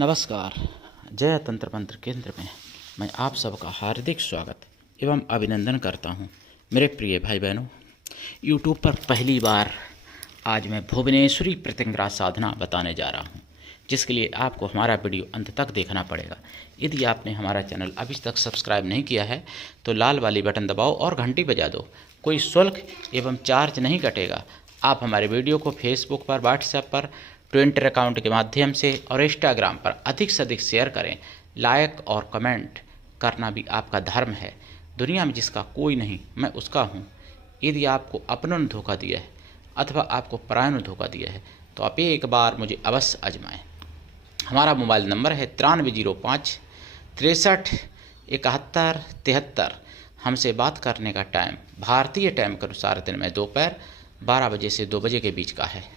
नमस्कार। जय तंत्र मंत्र केंद्र में मैं आप सबका हार्दिक स्वागत एवं अभिनंदन करता हूं। मेरे प्रिय भाई बहनों, यूट्यूब पर पहली बार आज मैं भुवनेश्वरी प्रत्यंगिरा साधना बताने जा रहा हूं, जिसके लिए आपको हमारा वीडियो अंत तक देखना पड़ेगा। यदि आपने हमारा चैनल अभी तक सब्सक्राइब नहीं किया है तो लाल वाली बटन दबाओ और घंटी बजा दो। कोई शुल्क एवं चार्ज नहीं कटेगा। आप हमारे वीडियो को फेसबुक पर, व्हाट्सएप पर, ट्विटर अकाउंट के माध्यम से और इंस्टाग्राम पर अधिक से अधिक शेयर करें। लाइक और कमेंट करना भी आपका धर्म है। दुनिया में जिसका कोई नहीं, मैं उसका हूँ। यदि आपको अपनों ने धोखा दिया है अथवा आपको परायों ने धोखा दिया है तो आप एक बार मुझे अवश्य आजमाएं। हमारा मोबाइल नंबर है 9305 63 71 73। हमसे बात करने का टाइम भारतीय टाइम के अनुसार दिन में दोपहर 12 बजे से 2 बजे के बीच का है।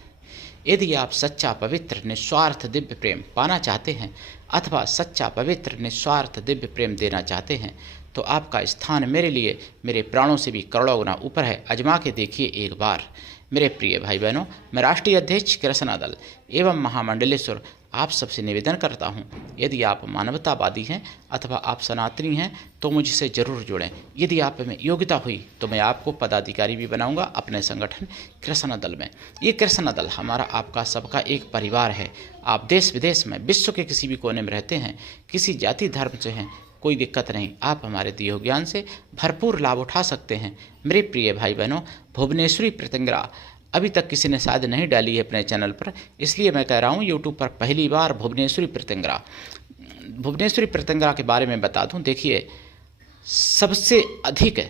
यदि आप सच्चा पवित्र निस्वार्थ दिव्य प्रेम पाना चाहते हैं अथवा सच्चा पवित्र निस्वार्थ दिव्य प्रेम देना चाहते हैं तो आपका स्थान मेरे लिए मेरे प्राणों से भी करोड़ों गुना ऊपर है। आजमा के देखिए एक बार। मेरे प्रिय भाई बहनों, मैं राष्ट्रीय अध्यक्ष कृष्णा दल एवं महामंडलेश्वर आप सबसे निवेदन करता हूं, यदि आप मानवतावादी हैं अथवा आप सनातनी हैं तो मुझसे ज़रूर जुड़ें। यदि आप में योग्यता हुई तो मैं आपको पदाधिकारी भी बनाऊंगा अपने संगठन कृष्णा दल में। ये कृष्णा दल हमारा आपका सबका एक परिवार है। आप देश विदेश में, विश्व के किसी भी कोने में रहते हैं, किसी जाति धर्म से हैं, कोई दिक्कत नहीं। आप हमारे दिए ज्ञान से भरपूर लाभ उठा सकते हैं। मेरे प्रिय भाई बहनों, भुवनेश्वरी प्रत्यंगिरा अभी तक किसी ने शायद नहीं डाली है अपने चैनल पर, इसलिए मैं कह रहा हूँ यूट्यूब पर पहली बार भुवनेश्वरी प्रत्यंगिरा के बारे में बता दूँ। देखिए, सबसे अधिक,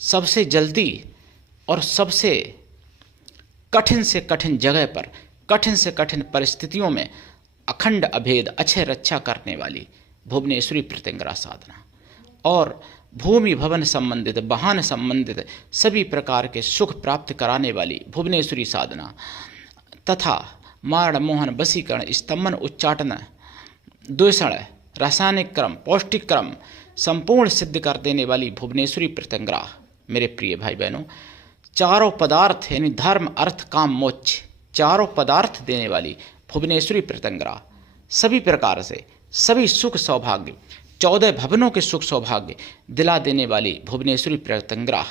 सबसे जल्दी और सबसे कठिन से कठिन जगह पर, कठिन से कठिन परिस्थितियों में अखंड अभेद अक्षय रक्षा करने वाली भुवनेश्वरी प्रत्यंगिरा साधना और भूमि भवन संबंधित, वाहन संबंधित सभी प्रकार के सुख प्राप्त कराने वाली भुवनेश्वरी साधना तथा मारण मोहन वशीकरण स्तंभन उच्चाटन द्वेषण रासायनिक क्रम पौष्टिक क्रम संपूर्ण सिद्ध कर देने वाली भुवनेश्वरी प्रत्यंगिरा। मेरे प्रिय भाई बहनों, चारों पदार्थ यानी धर्म अर्थ काम मोक्ष चारों पदार्थ देने वाली भुवनेश्वरी प्रत्यंगिरा, सभी प्रकार से सभी सुख सौभाग्य 14 भवनों के सुख सौभाग्य दिला देने वाली भुवनेश्वरी प्रत्यंगिरा,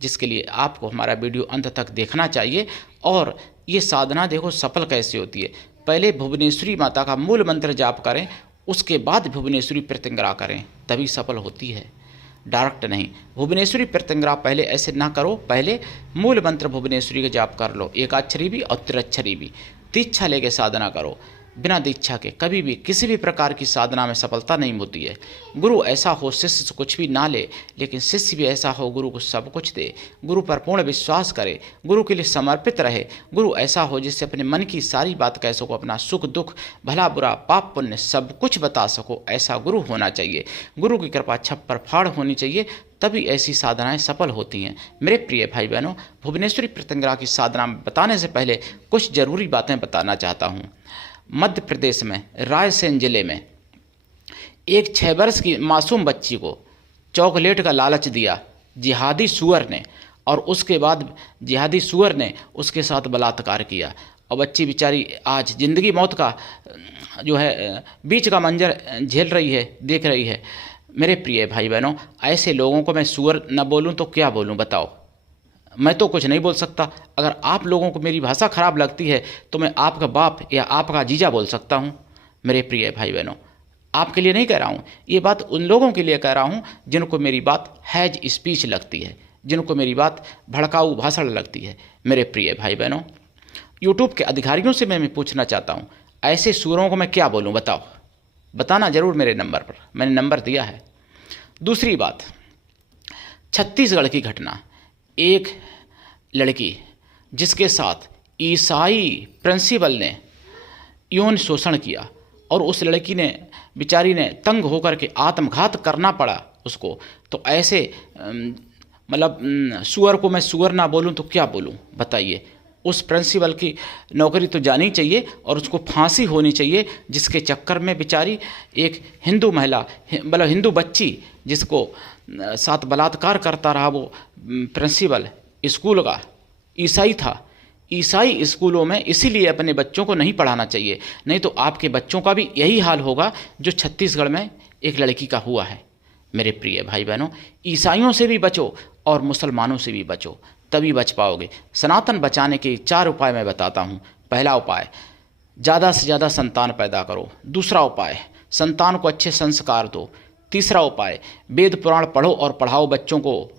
जिसके लिए आपको हमारा वीडियो अंत तक देखना चाहिए। और ये साधना देखो सफल कैसे होती है। पहले भुवनेश्वरी माता का मूल मंत्र जाप करें, उसके बाद भुवनेश्वरी प्रत्यंगिरा करें, तभी सफल होती है, डायरेक्ट नहीं। भुवनेश्वरी प्रत्यंगिरा पहले ऐसे ना करो, पहले मूल मंत्र भुवनेश्वरी का जाप कर लो, एकाक्षरी भी और त्रिअक्षरी भी। दीक्षा लेके साधना करो। बिना दीक्षा के कभी भी किसी भी प्रकार की साधना में सफलता नहीं होती है। गुरु ऐसा हो शिष्य से कुछ भी ना ले, लेकिन शिष्य भी ऐसा हो गुरु को सब कुछ दे, गुरु पर पूर्ण विश्वास करे, गुरु के लिए समर्पित रहे। गुरु ऐसा हो जिससे अपने मन की सारी बात कह सको, अपना सुख दुख भला बुरा पाप पुण्य सब कुछ बता सको, ऐसा गुरु होना चाहिए। गुरु की कृपा छप्पर फाड़ होनी चाहिए, तभी ऐसी साधनाएं सफल होती हैं। मेरे प्रिय भाई बहनों, भुवनेश्वरी प्रत्यंगिरा की साधना बताने से पहले कुछ जरूरी बातें बताना चाहता हूँ। मध्य प्रदेश में रायसेन जिले में एक 6 वर्ष की मासूम बच्ची को चॉकलेट का लालच दिया जिहादी सुअर ने, और उसके बाद जिहादी सुअर ने उसके साथ बलात्कार किया और बच्ची बेचारी आज जिंदगी मौत का जो है बीच का मंजर झेल रही है, देख रही है। मेरे प्रिय भाई बहनों, ऐसे लोगों को मैं सुअर न बोलूं तो क्या बोलूं बताओ। मैं तो कुछ नहीं बोल सकता। अगर आप लोगों को मेरी भाषा खराब लगती है तो मैं आपका बाप या आपका जीजा बोल सकता हूँ। मेरे प्रिय भाई बहनों, आपके लिए नहीं कह रहा हूँ, ये बात उन लोगों के लिए कह रहा हूँ जिनको मेरी बात हैज स्पीच लगती है, जिनको मेरी बात भड़काऊ भाषण लगती है। मेरे प्रिय भाई बहनों, यूट्यूब के अधिकारियों से मैं पूछना चाहता हूँ, ऐसे सूरों को मैं क्या बोलूँ बताओ। बताना जरूर मेरे नंबर पर, मैंने नंबर दिया है। दूसरी बात, छत्तीसगढ़ की घटना, एक लड़की जिसके साथ ईसाई प्रिंसिपल ने यौन शोषण किया और उस लड़की ने बेचारी ने तंग होकर के आत्मघात करना पड़ा उसको, तो ऐसे मतलब सुअर को मैं सुअर ना बोलूं तो क्या बोलूं बताइए। उस प्रिंसिपल की नौकरी तो जानी चाहिए और उसको फांसी होनी चाहिए, जिसके चक्कर में बेचारी एक हिंदू महिला मतलब हिंदू बच्ची जिसको साथ बलात्कार करता रहा वो प्रिंसिपल स्कूल का ईसाई था, ईसाई स्कूलों में इसीलिए अपने बच्चों को नहीं पढ़ाना चाहिए, नहीं तो आपके बच्चों का भी यही हाल होगा जो छत्तीसगढ़ में एक लड़की का हुआ है। मेरे प्रिय भाई बहनों, ईसाइयों से भी बचो और मुसलमानों से भी बचो, तभी बच पाओगे। सनातन बचाने के 4 उपाय मैं बताता हूँ। पहला उपाय, ज़्यादा से ज़्यादा संतान पैदा करो। दूसरा उपाय, संतान को अच्छे संस्कार दो। तीसरा उपाय, वेद पुराण पढ़ो और पढ़ाओ बच्चों को।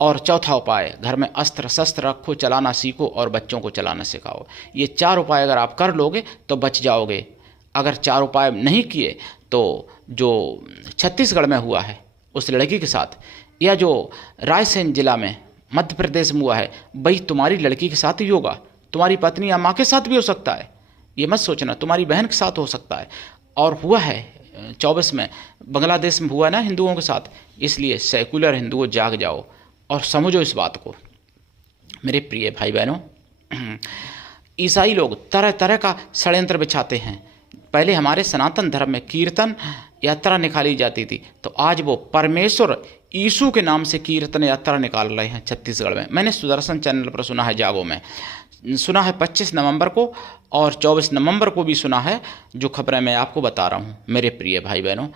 और चौथा उपाय, घर में अस्त्र शस्त्र रखो, चलाना सीखो और बच्चों को चलाना सिखाओ। ये 4 उपाय अगर आप कर लोगे तो बच जाओगे। अगर 4 उपाय नहीं किए तो जो छत्तीसगढ़ में हुआ है उस लड़की के साथ, या जो रायसेन जिला में मध्य प्रदेश में हुआ है, वही तुम्हारी लड़की के साथ ही होगा। तुम्हारी पत्नी या माँ के साथ भी हो सकता है, ये मत सोचना। तुम्हारी बहन के साथ हो सकता है, और हुआ है 24 में बांग्लादेश में हुआ ना हिंदुओं के साथ। इसलिए सेकुलर हिंदुओं जाग जाओ और समझो इस बात को। मेरे प्रिय भाई बहनों, ईसाई लोग तरह तरह का षड्यंत्र बिछाते हैं। पहले हमारे सनातन धर्म में कीर्तन यात्रा निकाली जाती थी, तो आज वो परमेश्वर यीशु के नाम से कीर्तन यात्रा निकाल रहे हैं छत्तीसगढ़ में। मैंने सुदर्शन चैनल पर सुना है, जागो में सुना है 25 नवंबर को, और 24 नवंबर को भी सुना है, जो खबरें मैं आपको बता रहा हूँ। मेरे प्रिय भाई बहनों,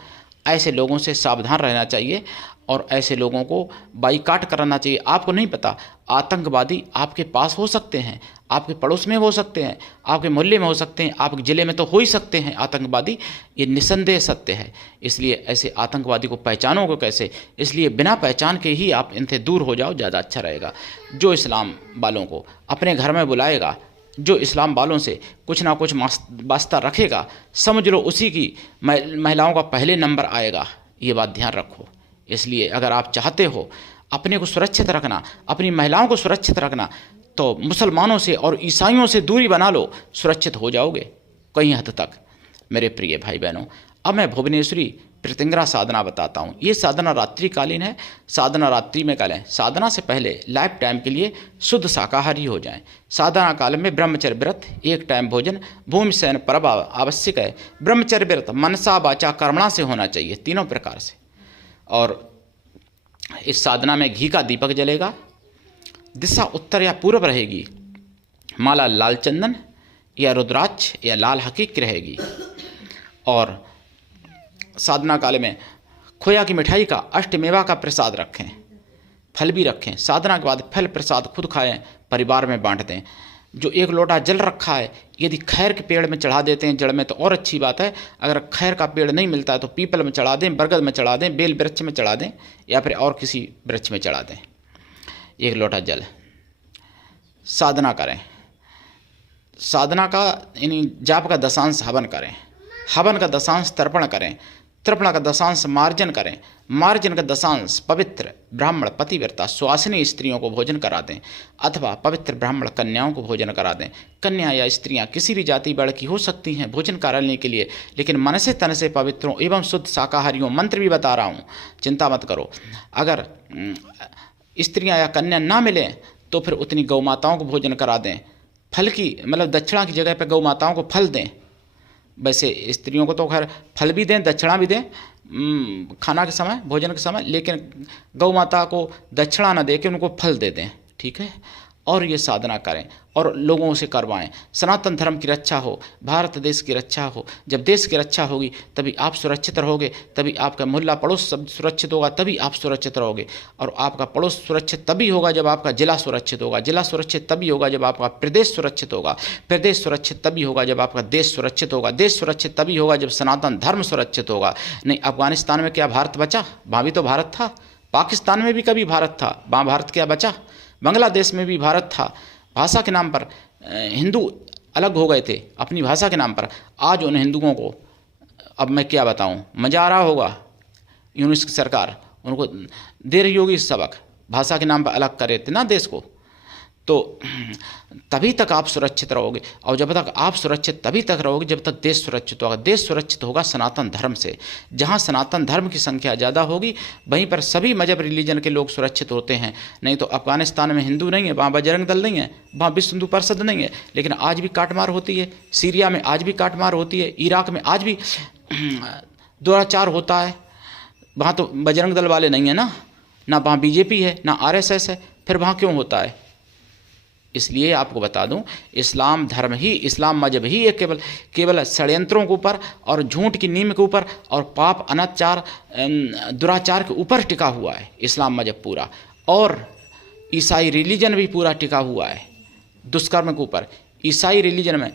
ऐसे लोगों से सावधान रहना चाहिए और ऐसे लोगों को बाइकाट कराना चाहिए। आपको नहीं पता, आतंकवादी आपके पास हो सकते हैं, आपके पड़ोस में हो सकते हैं, आपके मोहल्ले में हो सकते हैं, आपके ज़िले में तो हो ही सकते हैं आतंकवादी। ये निसंदेह सत्य है। इसलिए ऐसे आतंकवादी को पहचानोगे कैसे? इसलिए बिना पहचान के ही आप इनसे दूर हो जाओ, ज़्यादा अच्छा रहेगा। जो इस्लाम वालों को अपने घर में बुलाएगा, जो इस्लाम वालों से कुछ ना कुछ वास्ता रखेगा, समझ लो उसी की महिलाओं का पहले नंबर आएगा। ये बात ध्यान रखो। इसलिए अगर आप चाहते हो अपने को सुरक्षित रखना, अपनी महिलाओं को सुरक्षित रखना, तो मुसलमानों से और ईसाइयों से दूरी बना लो, सुरक्षित हो जाओगे कहीं हद तक। मेरे प्रिय भाई बहनों, अब मैं भुवनेश्वरी प्रत्यंगिरा साधना बताता हूँ। ये साधना रात्रिकालीन है। साधना रात्रि में करें। साधना से पहले लाइफ टाइम के लिए शुद्ध शाकाहारी हो जाएं। साधना काल में ब्रह्मचर्य व्रत, 1 टाइम भोजन, भूमि शयन परब आवश्यक है। ब्रह्मचर्य व्रत मनसा वाचा कर्मणा से होना चाहिए, तीनों प्रकार से। और इस साधना में घी का दीपक जलेगा, दिशा उत्तर या पूर्व रहेगी, माला लाल चंदन या रुद्राक्ष या लाल हकीक रहेगी। और साधना काल में खोया की मिठाई का, अष्टमेवा का प्रसाद रखें, फल भी रखें। साधना के बाद फल प्रसाद खुद खाएं, परिवार में बांट दें। जो 1 लोटा जल रखा है, यदि खैर के पेड़ में चढ़ा देते हैं जड़ में तो और अच्छी बात है। अगर खैर का पेड़ नहीं मिलता है तो पीपल में चढ़ा दें, बरगद में चढ़ा दें, बेल वृक्ष में चढ़ा दें, या फिर और किसी वृक्ष में चढ़ा दें। 1 लोटा जल। साधना करें। साधना का यानी जाप का दशांश हवन करें, हवन का दशांश तर्पण करें, तर्पण का दशांश मार्जन करें, मार्जन का दशांश पवित्र ब्राह्मण पतिव्रता सुहासिनी स्त्रियों को भोजन करा दें, अथवा पवित्र ब्राह्मण कन्याओं को भोजन करा दें। कन्या या स्त्रियां किसी भी जाति वर्ग की हो सकती हैं भोजन कराने के लिए, लेकिन मन से तन से पवित्रों एवं शुद्ध शाकाहारियों। मंत्र भी बता रहा हूँ, चिंता मत करो। अगर स्त्रियां या कन्या ना मिलें तो फिर उतनी गौ माताओं को भोजन करा दें। फल की मतलब दक्षिणा की जगह पर गौ माताओं को फल दें। वैसे स्त्रियों को तो खैर फल भी दें, दक्षिणा भी दें खाना के समय, भोजन के समय, लेकिन गौ माता को दक्षिणा न दे के उनको फल दे दें, ठीक है। और ये साधना करें और लोगों से करवाएं। सनातन धर्म की रक्षा हो, भारत देश की रक्षा हो। जब देश की रक्षा होगी तभी आप सुरक्षित रहोगे, तभी आपका मोहल्ला पड़ोस सब सुरक्षित होगा, तभी आप सुरक्षित रहोगे। और आपका पड़ोस सुरक्षित तभी होगा जब आपका जिला सुरक्षित होगा, जिला सुरक्षित तभी होगा जब आपका प्रदेश सुरक्षित होगा, प्रदेश सुरक्षित तभी होगा जब आपका देश सुरक्षित होगा, देश सुरक्षित तभी होगा जब सनातन धर्म सुरक्षित होगा। नहीं, अफगानिस्तान में क्या भारत बचा? वहाँ भी तो भारत था। पाकिस्तान में भी कभी भारत था, वहाँ भारत क्या बचा? बांग्लादेश में भी भारत था। भाषा के नाम पर हिंदू अलग हो गए थे अपनी भाषा के नाम पर। आज उन हिंदुओं को अब मैं क्या बताऊं, मजा आ रहा होगा। यूनिस की सरकार उनको दे रही होगी सबक, भाषा के नाम पर अलग करे थे ना देश को। तो तभी तक आप सुरक्षित रहोगे, और जब तक आप सुरक्षित तभी तक रहोगे जब तक देश सुरक्षित होगा। देश सुरक्षित होगा सनातन धर्म से। जहाँ सनातन धर्म की संख्या ज़्यादा होगी वहीं पर सभी मजहब रिलीजन के लोग सुरक्षित होते हैं। नहीं तो अफगानिस्तान में हिंदू नहीं है, वहाँ बजरंग दल नहीं है, वहाँ विश्व हिंदू परिषद नहीं है, लेकिन आज भी काटमार होती है। सीरिया में आज भी काटमार होती है, इराक में आज भी दुराचार होता है। वहाँ तो बजरंग दल वाले नहीं है ना वहाँ बीजेपी है, ना RSS है, फिर वहाँ क्यों होता है? इसलिए आपको बता दूं, इस्लाम धर्म ही, इस्लाम मजहब ही एक केवल षड्यंत्रों के ऊपर और झूठ की नीम के ऊपर और पाप अनाचार दुराचार के ऊपर टिका हुआ है इस्लाम मजहब पूरा। और ईसाई रिलीजन भी पूरा टिका हुआ है दुष्कर्म के ऊपर। ईसाई रिलीजन में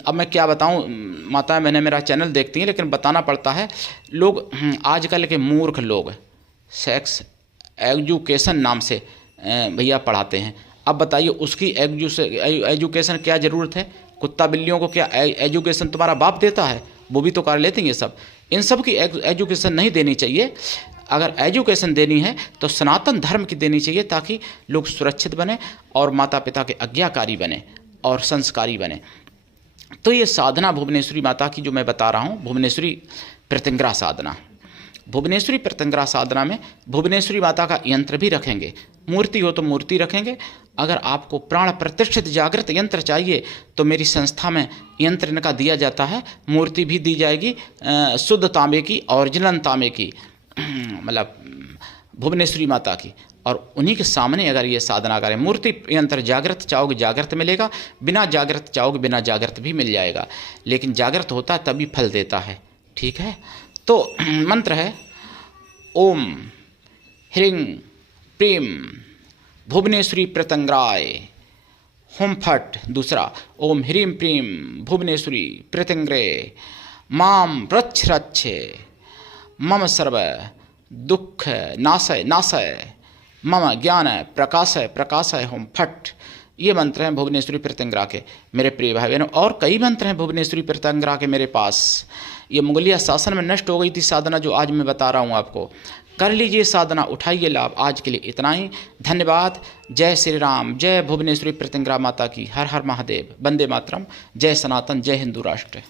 अब मैं क्या बताऊं, माता मैंने मेरा चैनल देखती हैं लेकिन बताना पड़ता है। लोग आजकल के मूर्ख लोग सेक्स एजुकेशन नाम से भैया पढ़ाते हैं। अब बताइए उसकी एजुकेशन क्या ज़रूरत है? कुत्ता बिल्लियों को क्या एजुकेशन तुम्हारा बाप देता है? वो भी तो कर लेते हैं ये सब। इन सब की एजुकेशन नहीं देनी चाहिए। अगर एजुकेशन देनी है तो सनातन धर्म की देनी चाहिए, ताकि लोग सुरक्षित बने और माता पिता के आज्ञाकारी बने और संस्कारी बने। तो ये साधना भुवनेश्वरी माता की जो मैं बता रहा हूँ, भुवनेश्वरी प्रत्यंगिरा साधना। भुवनेश्वरी प्रत्यंगिरा साधना में भुवनेश्वरी माता का यंत्र भी रखेंगे, मूर्ति हो तो मूर्ति रखेंगे। अगर आपको प्राण प्रतिष्ठित जागृत यंत्र चाहिए तो मेरी संस्था में यंत्र इनका दिया जाता है, मूर्ति भी दी जाएगी शुद्ध तांबे की, ओरिजिनल तांबे की, मतलब भुवनेश्वरी माता की। और उन्हीं के सामने अगर ये साधना करें, मूर्ति यंत्र जागृत चाहोगे जागृत मिलेगा, बिना जागृत चाहोगे बिना जागृत भी मिल जाएगा, लेकिन जागृत होता है तभी फल देता है। ठीक है, तो मंत्र है ओम ह्रीं प्रीं भुवनेश्वरी प्रत्यंगिराय हुम फट। दूसरा ओम ह्रीं प्रीं भुवनेश्वरी प्रत्यंगिरे माम रक्ष रक्षे मम सर्व दुख नाशय नाशय मम ज्ञान प्रकाशय प्रकाशय हुम फट। ये मंत्र हैं भुवनेश्वरी प्रत्यंगिरा के मेरे प्रिय भाई बहनों। और कई मंत्र हैं भुवनेश्वरी प्रत्यंगिरा के मेरे पास। ये मुगलिया शासन में नष्ट हो गई थी साधना जो आज मैं बता रहा हूँ आपको। कर लीजिए साधना, उठाइए लाभ। आज के लिए इतना ही, धन्यवाद। जय श्री राम, जय भुवनेश्वरी प्रत्यंगिरा माता की। हर हर महादेव, वंदे मातरम, जय सनातन, जय हिंदू राष्ट्र।